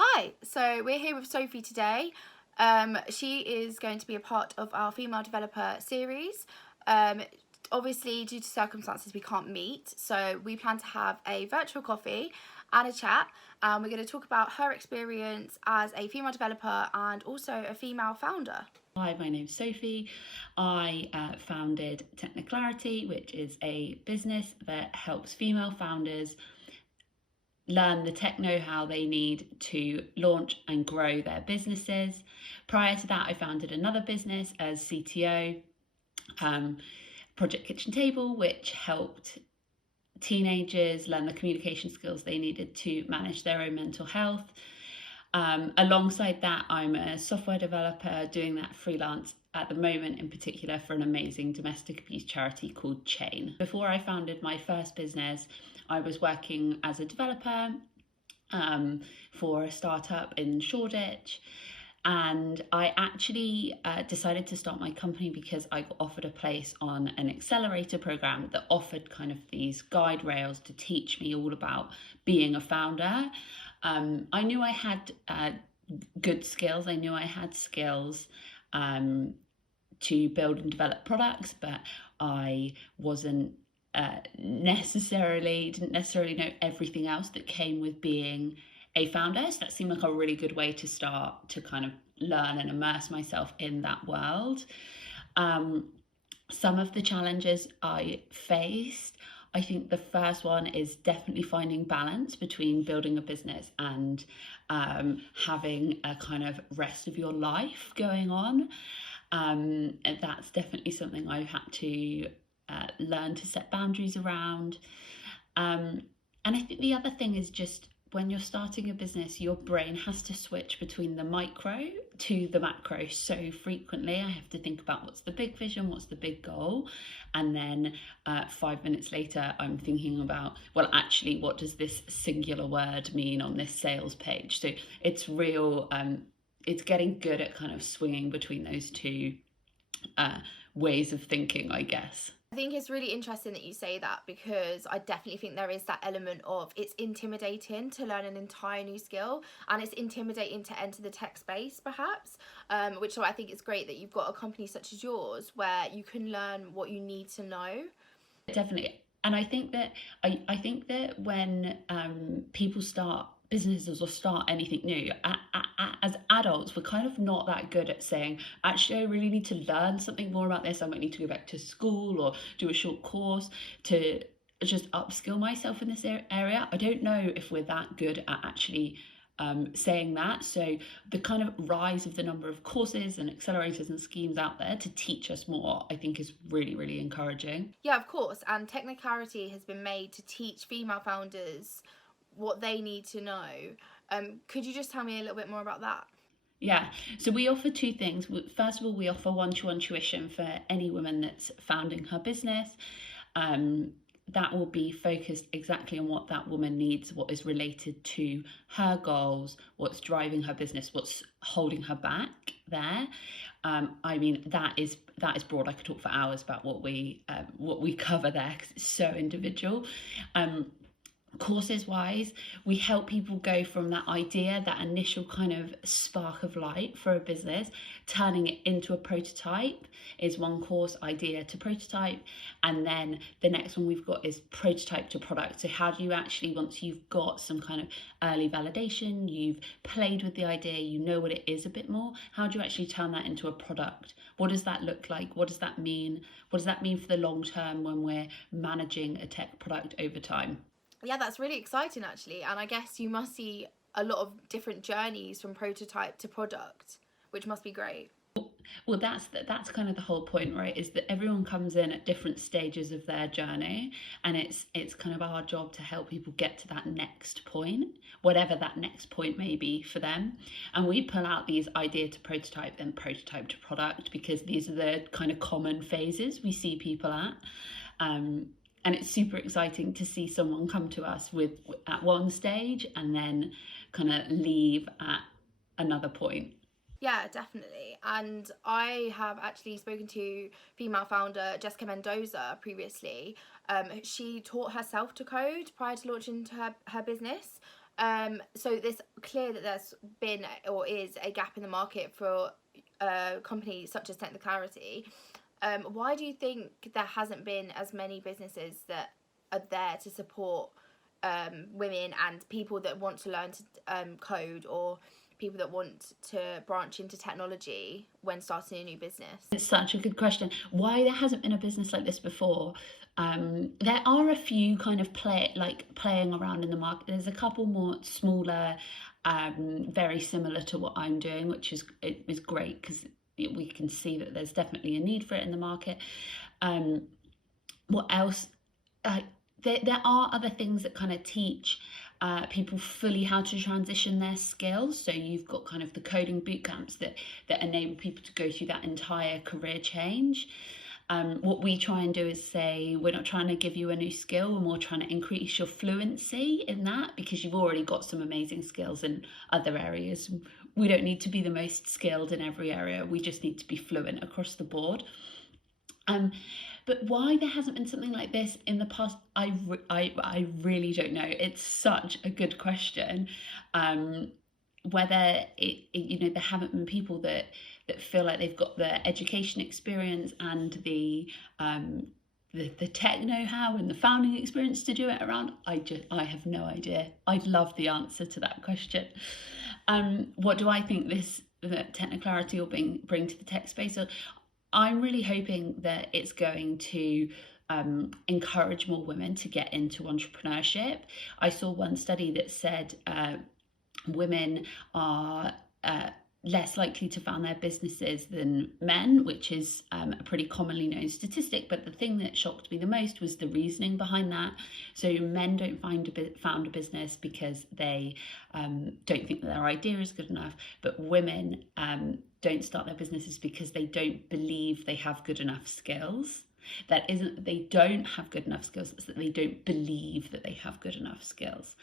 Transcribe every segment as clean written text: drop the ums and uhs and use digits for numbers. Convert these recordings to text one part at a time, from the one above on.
Hi, so we're here with Sophie today. She is going to be a part of our female developer series. Um, Obviously, due to circumstances, we can't meet, so we plan to have a virtual coffee and a chat. We're going to talk about her experience as a female developer and also a female founder. Hi, my name's Sophie. I founded Techniclarity, which is a business that helps female founders learn the tech know-how they need to launch and grow their businesses. Prior to that, I founded another business as CTO, Project Kitchen Table, which helped teenagers learn the communication skills they needed to manage their own mental health. Alongside that, I'm a software developer doing that freelance at the moment, in particular for an amazing domestic abuse charity called Chain. Before I founded my first business, I was working as a developer for a startup in Shoreditch. And I actually decided to start my company because I got offered a place on an accelerator program that offered kind of these guide rails to teach me all about being a founder. I knew I had good skills. I knew I had skills to build and develop products, but I didn't necessarily know everything else that came with being a founder. So that seemed like a really good way to start to kind of learn and immerse myself in that world. Some of the challenges I faced, I think the first one is definitely finding balance between building a business and having a kind of rest of your life going on. And that's definitely something I've had to learn to set boundaries around. And I think the other thing is just when you're starting a business, your brain has to switch between the micro to the macro so frequently. I have to think about what's the big vision, what's the big goal, and then 5 minutes later, I'm thinking about, well, actually, what does this singular word mean on this sales page? So it's it's getting good at kind of swinging between those two ways of thinking, I guess. I think it's really interesting that you say that because I definitely think there is that element of it's intimidating to learn an entire new skill, and it's intimidating to enter the tech space perhaps, which so I think it's great that you've got a company such as yours where you can learn what you need to know. Definitely. And I think that when people start businesses or start anything new, as adults, we're kind of not that good at saying, actually, I really need to learn something more about this. I might need to go back to school or do a short course to just upskill myself in this area. I don't know if we're that good at actually saying that. So the kind of rise of the number of courses and accelerators and schemes out there to teach us more, I think is really, really encouraging. Yeah, of course. And Techniclarity has been made to teach female founders what they need to know. Could you just tell me a little bit more about that? Yeah, so we offer two things. First of all, we offer one-to-one tuition for any woman that's founding her business. That will be focused exactly on what that woman needs, what is related to her goals, what's driving her business, what's holding her back there. I mean, that is broad. I could talk for hours about what we cover there because it's so individual. Courses wise, we help people go from that idea, that initial kind of spark of light for a business, turning it into a prototype is one course, idea to prototype. And then the next one we've got is prototype to product. So how do you actually, once you've got some kind of early validation, you've played with the idea, you know what it is a bit more, how do you actually turn that into a product? What does that look like? What does that mean? What does that mean for the long term when we're managing a tech product over time? Yeah, that's really exciting actually. And I guess you must see a lot of different journeys from prototype to product, which must be great. Well, that's kind of the whole point, right? Is that everyone comes in at different stages of their journey, and it's kind of our job to help people get to that next point, whatever that next point may be for them. And we pull out these idea to prototype, then prototype to product, because these are the kind of common phases we see people at. And it's super exciting to see someone come to us with at one stage and then kind of leave at another point. Yeah, definitely. And I have actually spoken to female founder Jessica Mendoza previously. She taught herself to code prior to launching into her business. So it's clear that there's been or is a gap in the market for companies such as Techniclarity. Why do you think there hasn't been as many businesses that are there to support women and people that want to learn to code, or people that want to branch into technology when starting a new business? It's such a good question. Why there hasn't been a business like this before? There are a few kind of playing around in the market. There's a couple more smaller, very similar to what I'm doing, which is great because we can see that there's definitely a need for it in the market. What else? There are other things that kind of teach people fully how to transition their skills. So you've got kind of the coding boot camps that enable people to go through that entire career change. What we try and do is say, we're not trying to give you a new skill, we're more trying to increase your fluency in that, because you've already got some amazing skills in other areas. We don't need to be the most skilled in every area, we just need to be fluent across the board. But why there hasn't been something like this in the past, I really don't know. It's such a good question. Whether there haven't been people that feel like they've got the education experience and the tech know-how and the founding experience to do it around. I have no idea. I'd love the answer to that question. What do I think that Techniclarity will bring to the tech space? So I'm really hoping that it's going to encourage more women to get into entrepreneurship. I saw one study that said women are less likely to found their businesses than men, which is a pretty commonly known statistic. But the thing that shocked me the most was the reasoning behind that. So men don't found a business because they don't think that their idea is good enough, but women don't start their businesses because they don't believe they have good enough skills. That isn't that they don't have good enough skills, it's that they don't believe that they have good enough skills.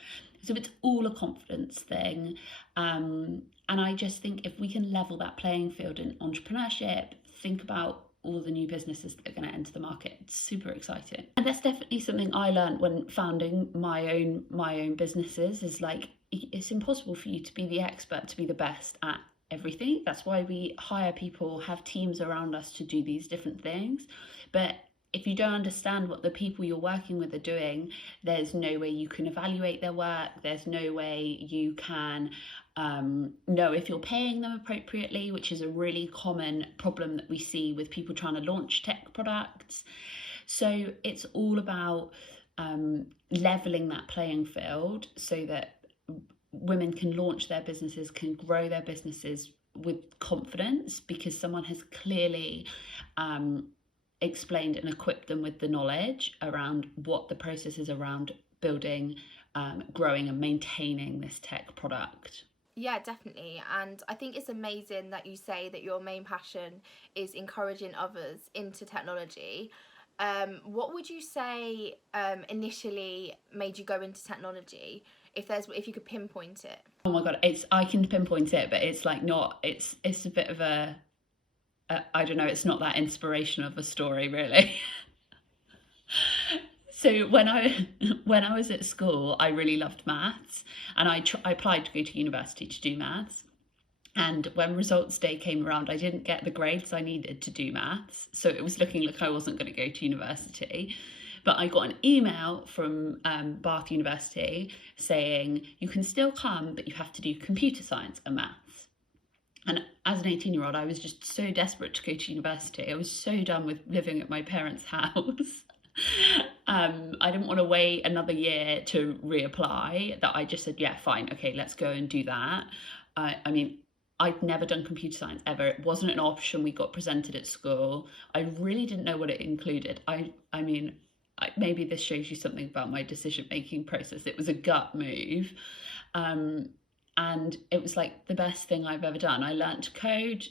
So it's all a confidence thing. And I just think if we can level that playing field in entrepreneurship, think about all the new businesses that are going to enter the market. It's super exciting. And that's definitely something I learned when founding my own businesses, is like, it's impossible for you to be the expert, to be the best at everything. That's why we hire people, have teams around us to do these different things. But if you don't understand what the people you're working with are doing, there's no way you can evaluate their work. There's no way you can know if you're paying them appropriately, which is a really common problem that we see with people trying to launch tech products. So it's all about leveling that playing field so that women can launch their businesses, can grow their businesses with confidence, because someone has clearly explained and equipped them with the knowledge around what the process is around building, growing and maintaining this tech product. Yeah, definitely. And I think it's amazing that you say that your main passion is encouraging others into technology. What would you say initially made you go into technology, if you could pinpoint it? Oh my god, I can pinpoint it, but it's like not, it's a bit of a I don't know, it's not that inspirational of a story, really. So when I was at school, I really loved maths, and I applied to go to university to do maths. And when results day came around, I didn't get the grades I needed to do maths, so it was looking like I wasn't going to go to university. But I got an email from Bath University saying, you can still come, but you have to do computer science and maths. And as an 18-year-old, I was just so desperate to go to university. I was so done with living at my parents' house. I didn't want to wait another year to reapply, that I just said, yeah, fine, okay, let's go and do that. I mean, I'd never done computer science ever. It wasn't an option we got presented at school. I really didn't know what it included. I mean, maybe this shows you something about my decision-making process. It was a gut move. And it was like the best thing I've ever done. I learned to code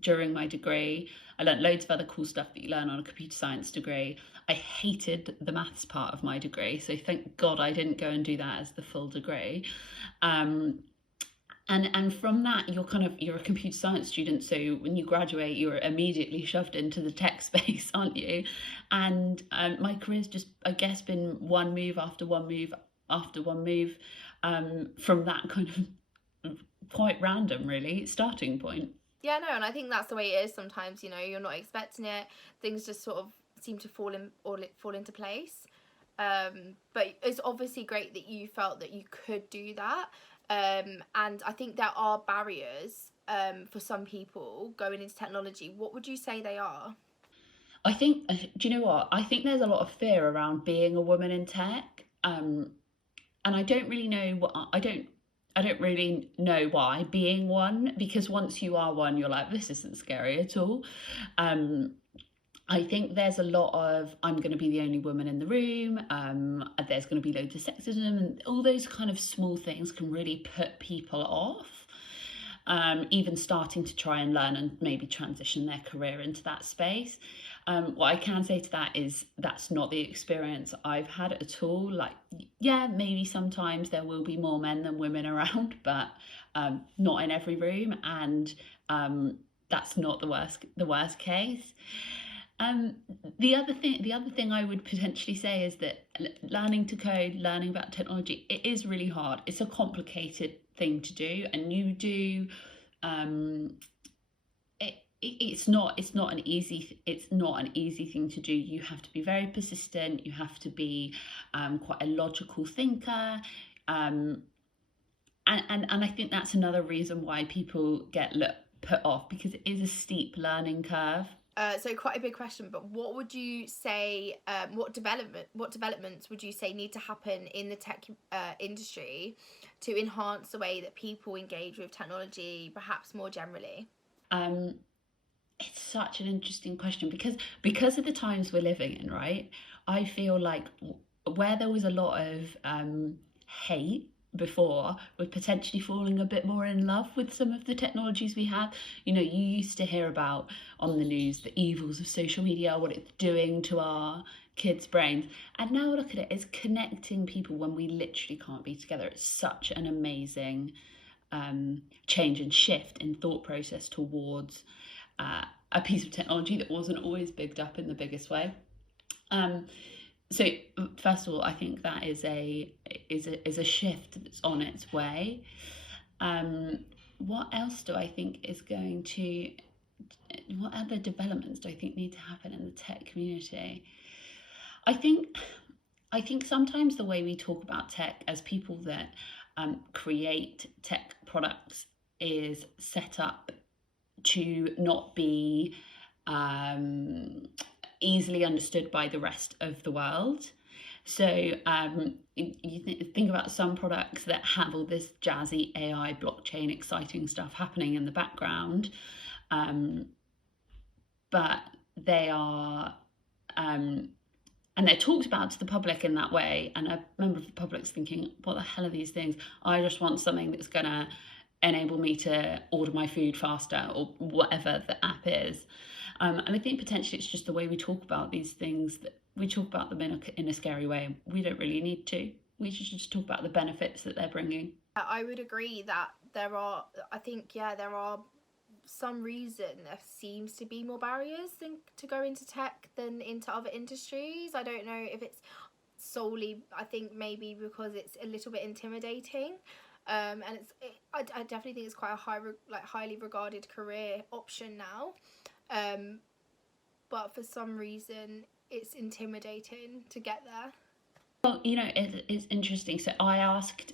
during my degree. I learned loads of other cool stuff that you learn on a computer science degree. I hated the maths part of my degree, so thank God I didn't go and do that as the full degree. And from that, you're a computer science student, so when you graduate, you're immediately shoved into the tech space, aren't you? And my career's just, I guess, been one move after one move after one move. from that kind of quite random, really, starting point. Yeah, no, and I think that's the way it is sometimes. You're not expecting it. Things just sort of seem to fall into place. But it's obviously great that you felt that you could do that. And I think there are barriers for some people going into technology. What would you say they are? I think, do you know what? I think there's a lot of fear around being a woman in tech. And I don't really know what I don't really know why being one, because once you are one, you're like, this isn't scary at all. Um, I think there's a lot of I'm going to be the only woman in the room. There's going to be loads of sexism, and all those kind of small things can really put people off. Even starting to try and learn and maybe transition their career into that space. What I can say to that is that's not the experience I've had at all. Like, yeah, maybe sometimes there will be more men than women around, but not in every room, and that's not the worst case. Um, the other thing I would potentially say is that learning to code, learning about technology, it is really hard. It's a complicated thing to do, and you do. Um, it's not an easy thing to do. You have to be very persistent. You have to be quite a logical thinker. Um, and I think that's another reason why people get put off, because it is a steep learning curve. So quite a big question, but what would you say? What developments would you say need to happen in the tech industry to enhance the way that people engage with technology, perhaps more generally? Um, it's such an interesting question, because of the times we're living in, right? I feel like where there was a lot of hate before, we're potentially falling a bit more in love with some of the technologies we have. You know, you used to hear about on the news the evils of social media, what it's doing to our kids' brains. And now look at it, it's connecting people when we literally can't be together. It's such an amazing change and shift in thought process towards a piece of technology that wasn't always bigged up in the biggest way. Um, so first of all, I think that is a shift that's on its way. What else do I think is going to? What other developments do I think need to happen in the tech community? I think I think sometimes the way we talk about tech as people that create tech products is set up to not be easily understood by the rest of the world. So you think about some products that have all this jazzy AI, blockchain, exciting stuff happening in the background, um, but they are and they're talked about to the public in that way. And a member of the public's thinking, what the hell are these things? I just want something that's going to enable me to order my food faster, or whatever the app is. And I think potentially it's just the way we talk about these things, that we talk about them in a scary way. We don't really need to. We should just talk about the benefits that they're bringing. I would agree that I think, yeah, there are some reason there seems to be more barriers to go into tech than into other industries. I don't know if it's solely, I think maybe because it's a little bit intimidating. And I definitely think it's quite a highly regarded career option now. But for some reason, it's intimidating to get there. Well, you know, it's interesting. So I asked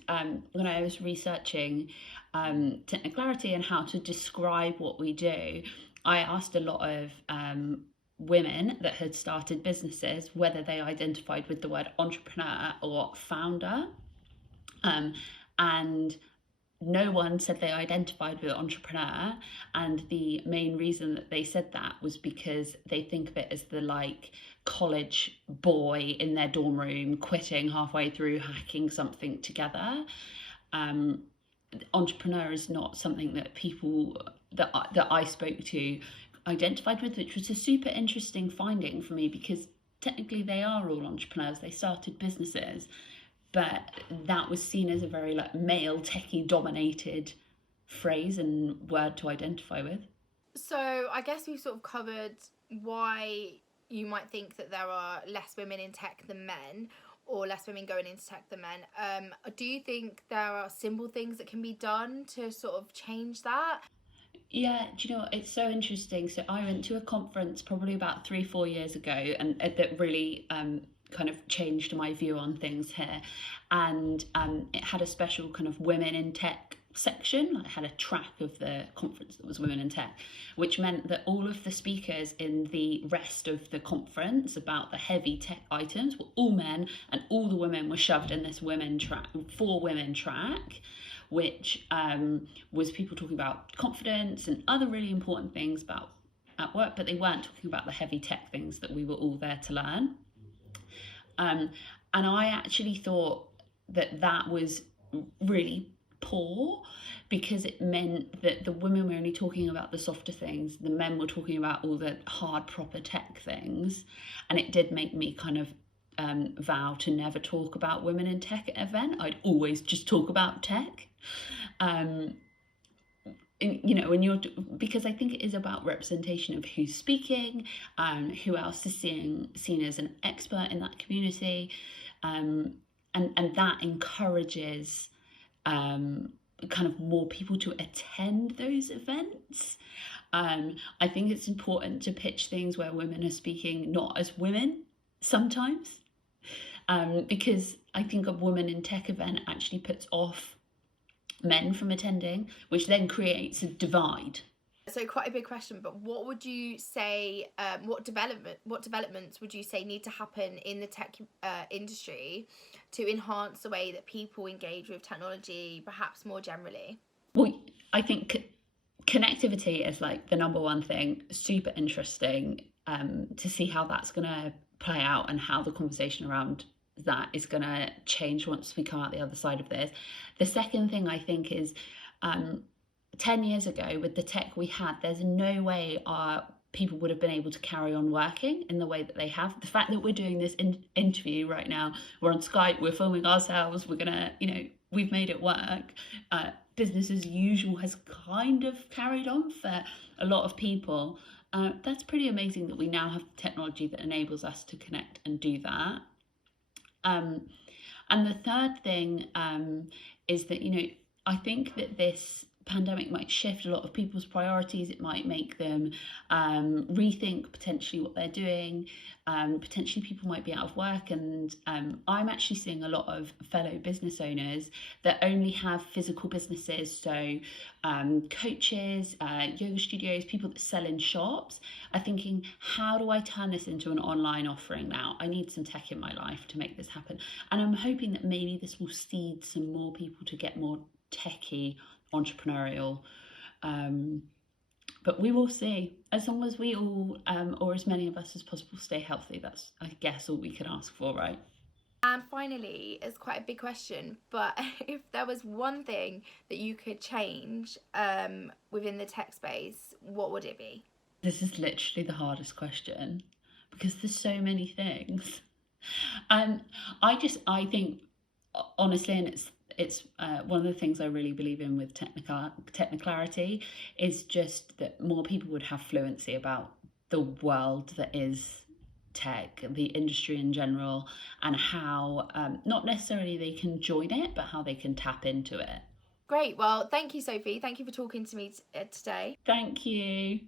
when I was researching technicality and how to describe what we do, I asked a lot of women that had started businesses whether they identified with the word entrepreneur or founder. And no one said they identified with entrepreneur, and the main reason that they said that was because they think of it as the like college boy in their dorm room quitting halfway through hacking something together. Entrepreneur is not something that people that I spoke to identified with, which was a super interesting finding for me, because technically they are all entrepreneurs. They started businesses, but that was seen as a very like male techie dominated phrase and word to identify with. So I guess we've sort of covered why you might think that there are less women in tech than men. or less women going into tech than men. Do you think there are simple things that can be done to sort of change that? Yeah, do you know what? It's so interesting. So I went to a conference probably about 3, 4 years ago, and that really kind of changed my view on things here. And it had a special kind of women in tech section. Like, it had a track of the conference that was women in tech, which meant that all of the speakers in the rest of the conference about the heavy tech items were all men, and all the women were shoved in this women track, for women track, which was people talking about confidence and other really important things about at work, but they weren't talking about the heavy tech things that we were all there to learn. And I actually thought that that was really poor, because it meant that the women were only talking about the softer things, the men were talking about all the hard, proper tech things. And it did make me kind of vow to never talk about women in tech at an event. I'd always just talk about tech. You know, when you're, because I think it is about representation of who's speaking, who else is seen as an expert in that community, and that encourages kind of more people to attend those events. I think it's important to pitch things where women are speaking not as women sometimes, because I think a woman in tech event actually puts off men from attending, which then creates a divide. So quite a big question, but what would you say, what developments would you say need to happen in the tech industry to enhance the way that people engage with technology, perhaps more generally? Well, I think connectivity is like the number one thing. Super interesting to see how that's going to play out, and how the conversation around that is going to change once we come out the other side of this. The second thing I think is 10 years ago, with the tech we had, there's no way our people would have been able to carry on working in the way that they have. The fact that we're doing this interview right now, we're on Skype, we're filming ourselves, we're gonna, you know, we've made it work. Business as usual has kind of carried on for a lot of people. That's pretty amazing that we now have technology that enables us to connect and do that. And the third thing is that, you know, I think that this pandemic might shift a lot of people's priorities. It might make them rethink potentially what they're doing. Potentially people might be out of work, and I'm actually seeing a lot of fellow business owners that only have physical businesses, so coaches, yoga studios, people that sell in shops are thinking, how do I turn this into an online offering now? I need some tech in my life to make this happen. And I'm hoping that maybe this will seed some more people to get more techie, entrepreneurial. But we will see. As long as we all, or as many of us as possible, stay healthy, that's, I guess, all we can ask for, right? And finally, it's quite a big question, but if there was one thing that you could change within the tech space, what would it be? This is literally the hardest question, because there's so many things. I think, honestly, and it's one of the things I really believe in with technicality, is just that more people would have fluency about the world that is tech, the industry in general, and how not necessarily they can join it, but how they can tap into it. Great. Well, thank you, Sophie. Thank you for talking to me today. Thank you.